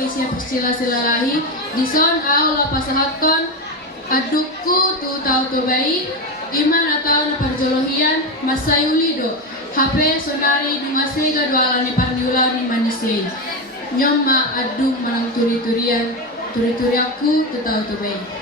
kisah sila-silalahi dison au lapasahatkon adukku tu tau tu bayi iman atau naparjolohian masayulido HP sonari dungasega dualani pardiulau ni manisei nyoma adu manang turi-turiaku tu tau tu bayi.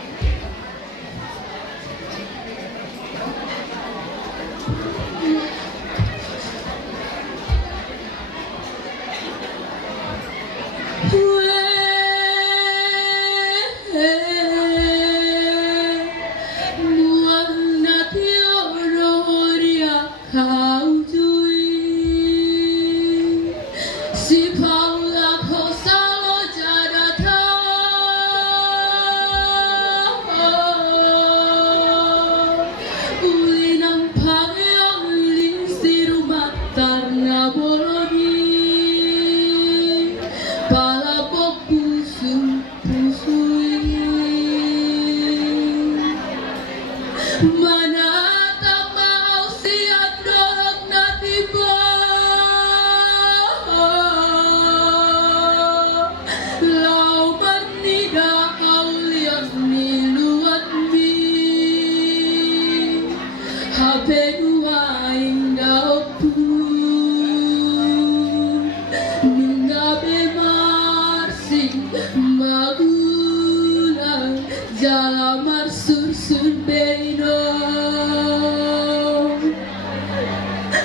Jalamar sur beino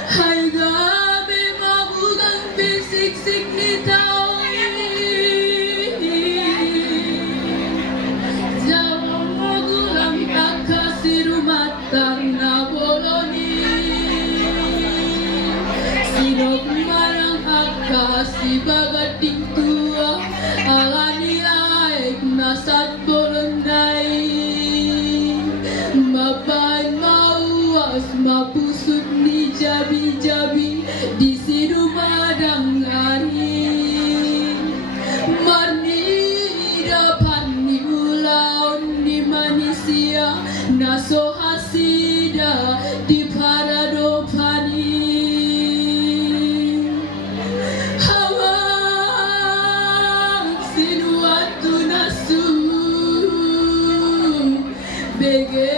hai gabe mabugang bisik ni tao jalan magulang akasi rumah na boloni sinok marang akasi bagating tua alani aek nasat bolondai mapain mawas mapusut ni jabi-jabi di sidu madang ari marni dapan ni ulaun ni manusia naso hasida di paradopani bege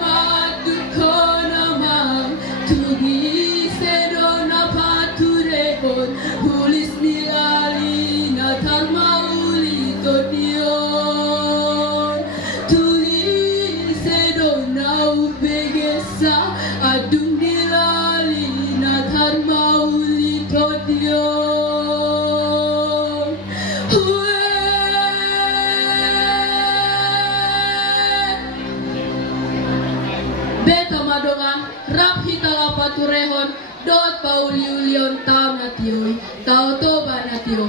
matu kona mang tugi sedona paturekon pulis ni alina tarmauli todion tuli sedona ubegesa adung ni alina tarmauli todion beta madonga rap hitala paturehon dot pauliulion tau natio tau toba natio